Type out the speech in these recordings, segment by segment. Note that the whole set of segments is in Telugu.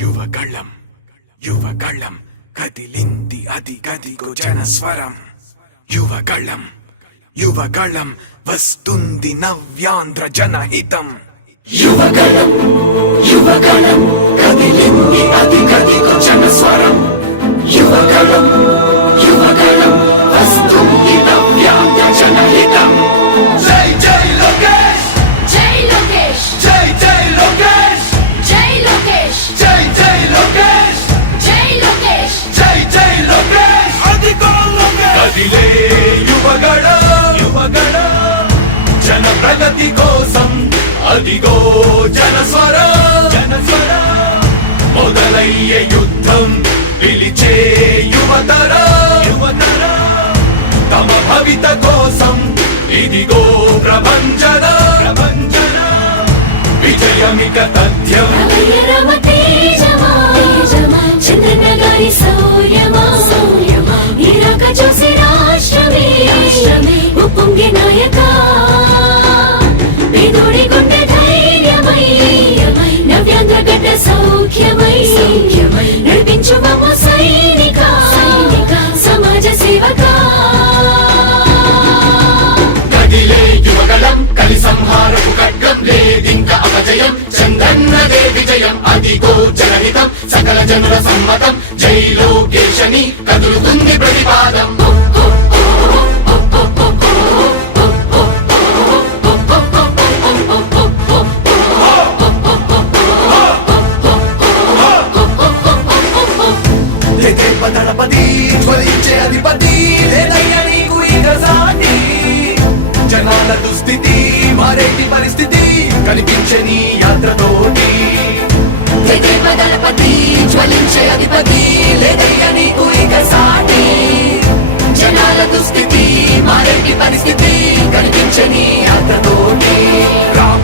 యువగళం యువగళం కదిలింది అది గదిగో జనస్వరం. యువగళం యువగళం వస్తుంది నవ్యాంధ్ర జనహితం. యువగళం యువగళం కదిలింది అది గదిగో జనస్వరం. యువగళం యువగళం వస్తుంది నవ్యాంధ్ర జనహితం. జై జై లోకేష్ జై లోకేష్ జై జై లోకేష్ జై లోకేష్ జై జై లోకేష్ జై లోకేష్ జై జై లోకేష్ అదిగో లోకేష్. కదిలే యువగళం యువగళం జన ప్రగతి కోసం అదిగో జనస్వరం. జనస్వరం మొదలయ్యే యుద్ధం పిలిచే యువతరం. యువతరం తమ భవిత కోసం ఇదిగో ప్రభంజనం. ప్రభంజనం విజయమిక తథ్యం. రమయ రమ తేజమా చంద్రన్న గారి శౌర్యమా నీరాక చూసి రాష్ట్రమే ఉప్పొంగే నాయక పేదోడి గుండె ధైర్యమై నవ్యాంధ్ర గడ్డ సౌఖ్యమై నడిపించు మమ్మ సైనిక సమాజ సేవక. కదిలే యువగళం కలి సంహారపు ఖడ్గం లేదింక అపజయం. చంద్రన్నదే విజయం అదిగో జనహితం సకల జనుల సమ్మతం. జై లోకేశని కదులుతుంది ప్రతిపాదం. దళపతి జ్వలించే అధిపతి లేదయ్య నీకు ఇక సాటి. జనాల దుస్థితి మారేటి పరిస్థితి కనిపించే నీ యాత్రతోటి. దళపతి జ్వలించే అధిపతి లేదయ్య నీకు ఇక సాటి. జనాల దుస్థితి మారేటి పరిస్థితి కనిపించే నీ యాత్రతోటి.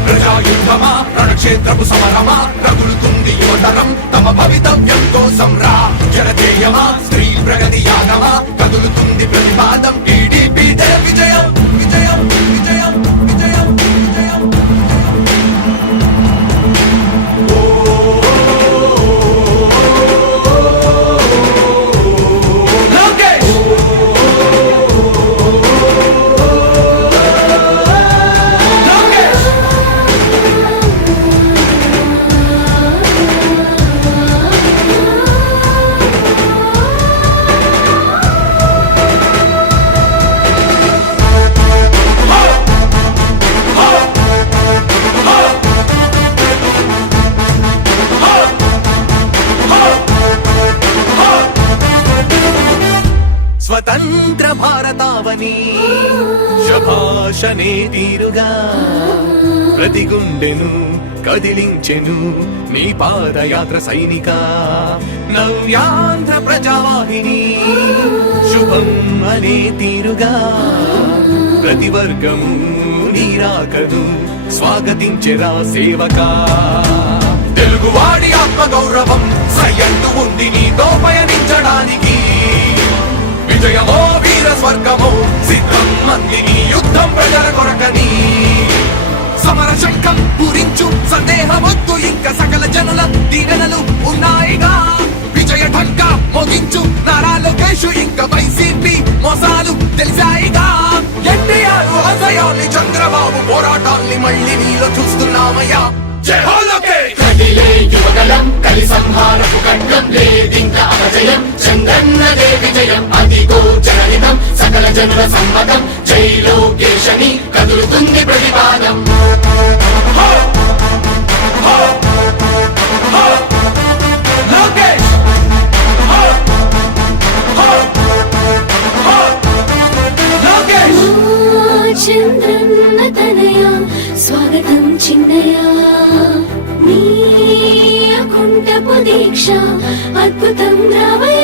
ప్రజాయుద్ధమా రణక్షేత్రపు సమరమా రగులుతుంది యువతరం తమ భవితవ్యం కోసం. రా జనజేయమా స్త్రీ ప్రగతి యానమా కదులుతుంది ప్రతిపాదం. టీడీపీ జయ విజయం విజయం విజయం విజయం విజయం. లోకేష్ స్వతంత్ర భారతావని శభాషనే తీరుగా ప్రతి గుండెను కదిలించెను నీ పాదయాత్ర సైనిక. నవ్యాంధ్ర ప్రజావాహిని శుభం అనే తీరుగా ప్రతి వర్గము నీరాకను స్వాగతించెరా సేవకా. తెలుగువాడి ఆత్మగౌరవం సయ్యంటూ ఉంది నీతో పయనించడానికి. విజయమో వీర స్వర్గమో సిద్ధం మందిని యుద్ధం ప్రజల కొరకని. సమర శంఖం పూరించు సందేహమొద్దు ఇంక సకల జనుల దీవెనలు ఉన్నాయిగా. విజయ ఢంకా మోగించు నారా లోకేష్ ఇంక వైసీపీ మోసాలు తెలిసాయిగా. ఎన్టీఆర్ ఆశయాల్ని చంద్రబాబు పోరాటాల్ని మళ్ళీ నీలో చూస్తున్నామయ్యా. జై హో లోకేష్. కదిలే యువగళం కలి సంహారపు ఖడ్గం లేదింక అపజయం. చంద్రన్నదే విజయం అదిగో జనహితం సకల జనుల సమ్మతం. జై లోకేశని కదులుతుంది ప్రతిపాదం. లోకేష్ లోకేష్ చంద్రన్న తనయ స్వాగతం చిన్నయ నీ అకుంఠపు దీక్ష అద్భుతం రావయ.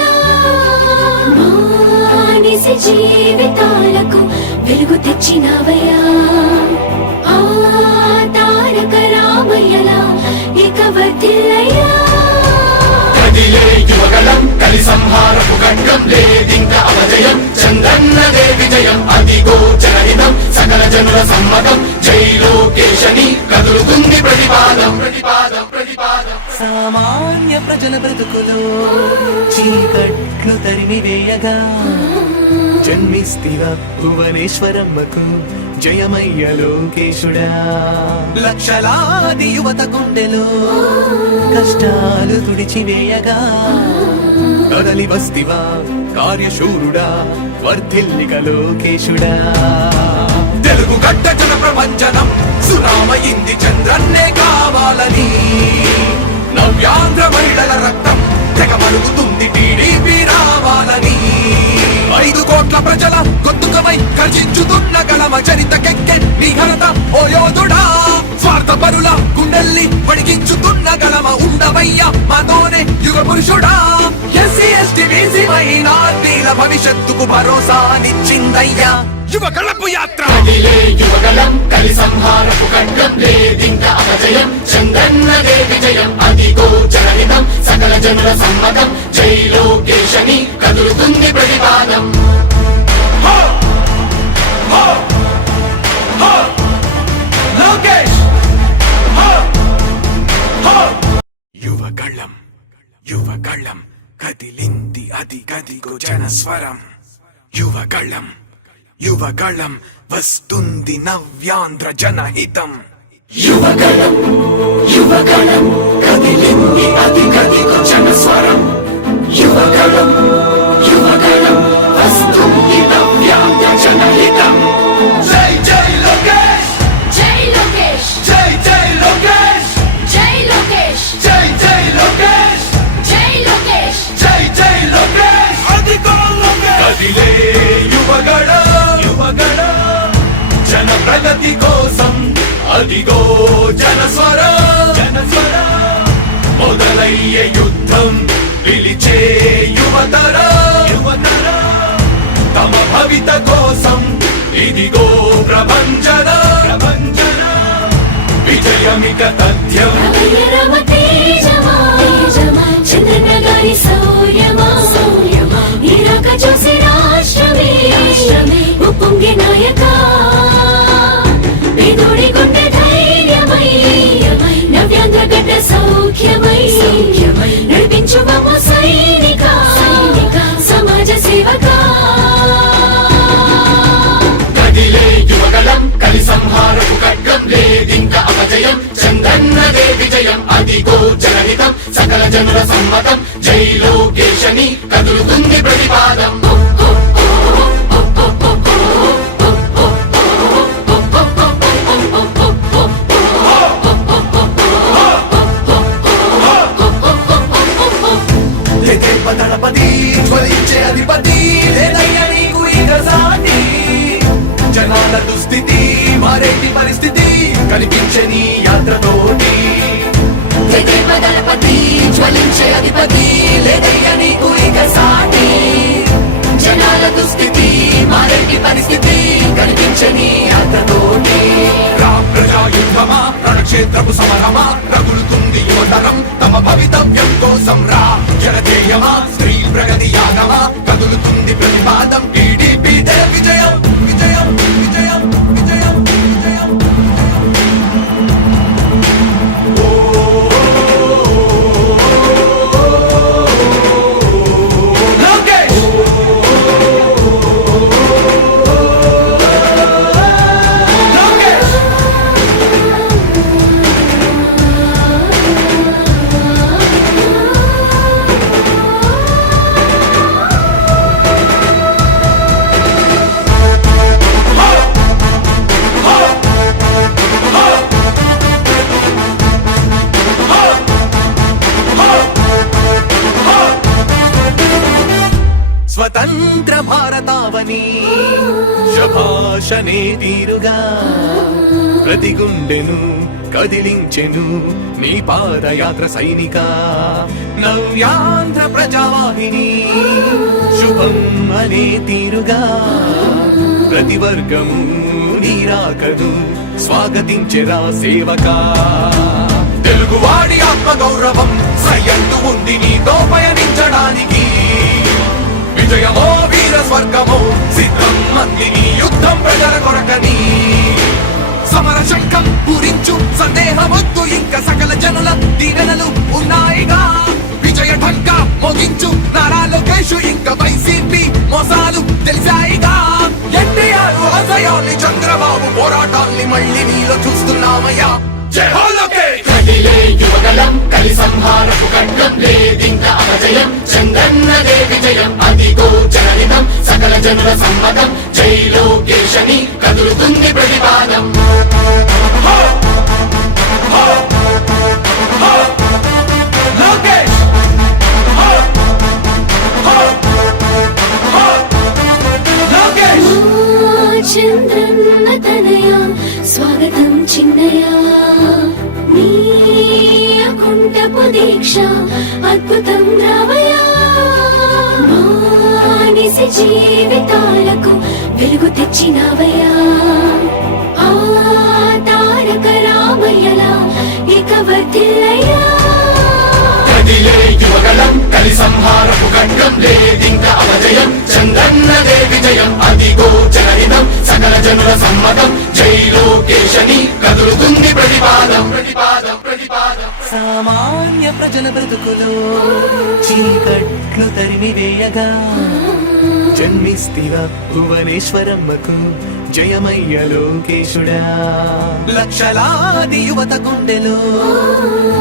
మానిసి జీవితాలకు వెలుగు తెచ్చినవయ్యా. ఆ తారక రామయ్యలా ఇక వర్ధిల్లయ్యా. కదిలే యువగళం కలి సంహారపు ఖడ్గం లేదింక అపజయం. చంద్రన్నదే విజయం అదిగో జనహితం సకల జనుల సమ్మతం. జై లోకేశని కదులుతుంది ప్రతిపాదం. ప్రతిపాదం ప్రతిపాదం. సామాన్య ప్రజల బ్రతుకులో చీకట్లు తరిమివేయగా జన్మిస్తివా భువనేశ్వరమ్మకు జయమయ్య లోకేశుడా. లక్షలాది యువత గుండెలో కష్టాలు తుడిచివేయగా కదలి వస్తివా కార్యశూరుడా వర్ధిల్లిక లోకేశుడా. తెలుగు గడ్డ జన ప్రపంచనం సునామయింది చంద్రన్నే కావాలని నవ్యాంధ్ర మహిళల రక్తం తెగమరుగుతుంది టీడీపీ రావాలని 5 కోట్ల ప్రజల గొంతుకమై గర్జించుతున్న గలమ చరితకెక్కె నీ ఘనత ఓ యోధుడా. స్వార్థ పరుల గుండెల్ని వడిగించుతున్న గలమ ఉండవయ్య మాతోనే యుగ పురుషుడా. ఎస్సీ ఎస్టీ బీసీ మైనార్టీల భవిష్యత్తుకు భరోసానిచ్చిందయ్యా యువ కళపు యాత్ర. కదిలే యువగలం కలి సంహారపు ఖడ్గం లేదింక అపజయం చంద్రన్నదే విజయం అదిగో జనహితం సకల జనుల సమ్మతం జై లోకేశని కదులుతుంది ప్రతిపాదం. హో! హో! హో! లోకేష్! హో! హో! యువగళం యువగళం కదిలింది అది గదిగో జనస్వరం. యువగళం యువగళం వస్తుంది నవ్యాంధ్ర జనహితం. యువగలం యువగలం కదిలింది అది గదిగో జనస్వరం. యువగలం యువగలం వస్తుంది నవ్యాంధ్ర జనహితం. జై జై లోకేష్ జై లోకేష్ జై జై లోకేష్ జై లోకేష్ జై జై లోకేష్ జై లోకేష్ జై జై లోకేష్ అదిగో లోకేష్. కదిలే యువగళం యువగళం జన ప్రగతి కోసం అదిగో జనస్వరం జనస్వరం. మొదలయ్యే యుద్ధం పిలిచే యువతరం యువతరం. తమ భవిత కోసం ఇదిగో ప్రభంజనం ప్రభంజనం. విజయమిక తథ్యం రమయ రమ తేజమా చంద్రన్న గారి శౌర్యమా నీరాక చూసి రాష్ట్రమే ఉప్పొంగే నాయక పేదోడి గుండె ధైర్యమై నవ్యాంధ్ర గడ్డ సౌఖ్యమై నడిపించు మమ్మ సైనిక సమాజ సేవక. కదిలే యువగలం కలి సంహారపు ఖడ్గం లేదింక అపజయం చంద్రన్నదే విజయం అదిగో జనహితం సకల జనుల సమ్మతం జై లోకేశని కదులుతుంది ప్రతిపాదం. దళపతి జ్వలించే అధిపతి లేదయ్య నీకు ఇక సాటి. జనాల దుస్థితి మారేటి పరిస్థితి కనిపించే నీ యాత్రతోటి. దళపతి జ్వలించే అధిపతి లేదయ్య నీకు ఇక సాటి. జనాల దుస్థితి మారేటి పరిస్థితి కనిపించని యాత్రతోటి. రా ప్రజా యుద్ధమా రణక్షేత్రపు సమరమా రగులుతుంది యువతరం తమ భవితవ్యం కోసం. రా జనజేయమా స్త్రీ ప్రగతి యాగమా కదులుతుంది ప్రతిపాదం. టీడీపీ విజయం విజయం విజయం విజయం విజయం. లోకేష్ లోకేష్ స్వతంత్ర భారతావని శభాషనే తీరుగా ప్రతి గుండెను కదిలించెను నీ పాదయాత్ర సైనిక. నవ్యాంధ్ర ప్రజావాహిని శుభం అనే తీరుగా ప్రతి వర్గము నీరాకను స్వాగతించెరా సేవకా. తెలుగువాడి ఆత్మ గౌరవం సయ్యంటూ ఉంది నీతో పయనించడానికి. విజయమో వీర స్వర్గమో సిద్ధం మందిని యుద్ధం ప్రజల కొరకని. సమర శంఖం పూరించు సందేహమొద్దు ఇంకా సకల జనుల దీవెనలు ఉన్నాయిగా విజయ ఢంక మోగించు నారా లోకేషు ఇంకా వైసీపీ మోసాలు తెలిసాయిగా ఎన్టీఆర్ ఆశయాల్ని చంద్రబాబు పోరాటాల్ని మళ్ళీ నీలో చూస్తున్నామయ్యా జై హో లోకేష్ కదిలే యువగలం కలి సంహారపు ఖడ్గం లేదింక అపజయం చంద్రన్నదే విజయం అదిగో జనహితం సకల జనుల సమ్మతం జై లోకేశని కదులుతుంది ప్రతిపాదం లోకేష్ లోకేష్ చంద్రన్న తనయ స్వాగతం చిన్నయ నీ అకుంఠపు దీక్ష అద్భుతం రావయా మానిసి జీవితాలకు వెలుగు తెచ్చినవయా ఆ తారక రామయ్యలా ఇక వర్ధిల్లయ్యా కదిలే యువగలం కలి సంహారపు ఖడ్గం లేదింక అపజయం చంద్రన్నదే విజయం అదిగో జనహితం సకల జనుల సమ్మతం జై లోకేశని కదులుతుంది ప్రతిపాదం ప్రతిపాదం ప్రతిపాదం సామాన్య ప్రజల బ్రతుకులో చీకట్లు తరిమివేయగా జన్మిస్తివా భువనేశ్వరమ్మకు జయమయ్య లోకేశుడా లక్షలాది యువత గుండెలో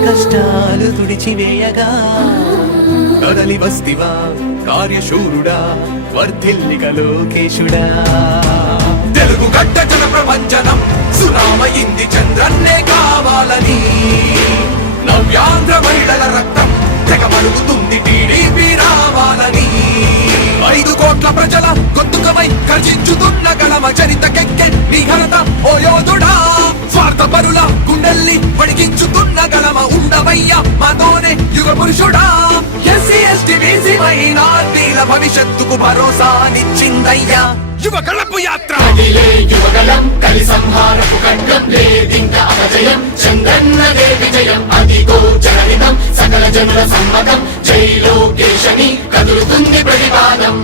కష్టాలు తుడిచివేయగా కదలి వస్తివా కార్యశూరుడా వర్ధిల్లిక లోకేశుడా తెలుగు గడ్డ జన ప్రపంచనం సునామయింది చంద్రన్నే కావాలని నవ్యాంధ్ర మహిళల రక్తం తెగమరుగుతుంది టీడీపీ రావాలని 5 కోట్ల ప్రజల గొంతుకమై గర్జించుతున్న గలమ చరితకెక్కె నీ ఘనత ఓ యోధుడా స్వార్థ పరుల గుండెల్ని వణికించుతున్న గలమ ఉండవయ్య మాతోనే యుగ పురుషుడా ఎస్సీ ఎస్టీ బీసీ మైనార్టీల భవిష్యత్తుకు భరోసానిచ్చిందయ్యా యువ కళపు యాత్ర కదిలే యువగలం కలి సంహారపు ఖడ్గం లేదింక అపజయం చంద్రన్నదే విజయం అదిగో జనహితం సకల జనుల సమ్మతం జై లోకేశని కదులుతుంది ప్రతిపాదం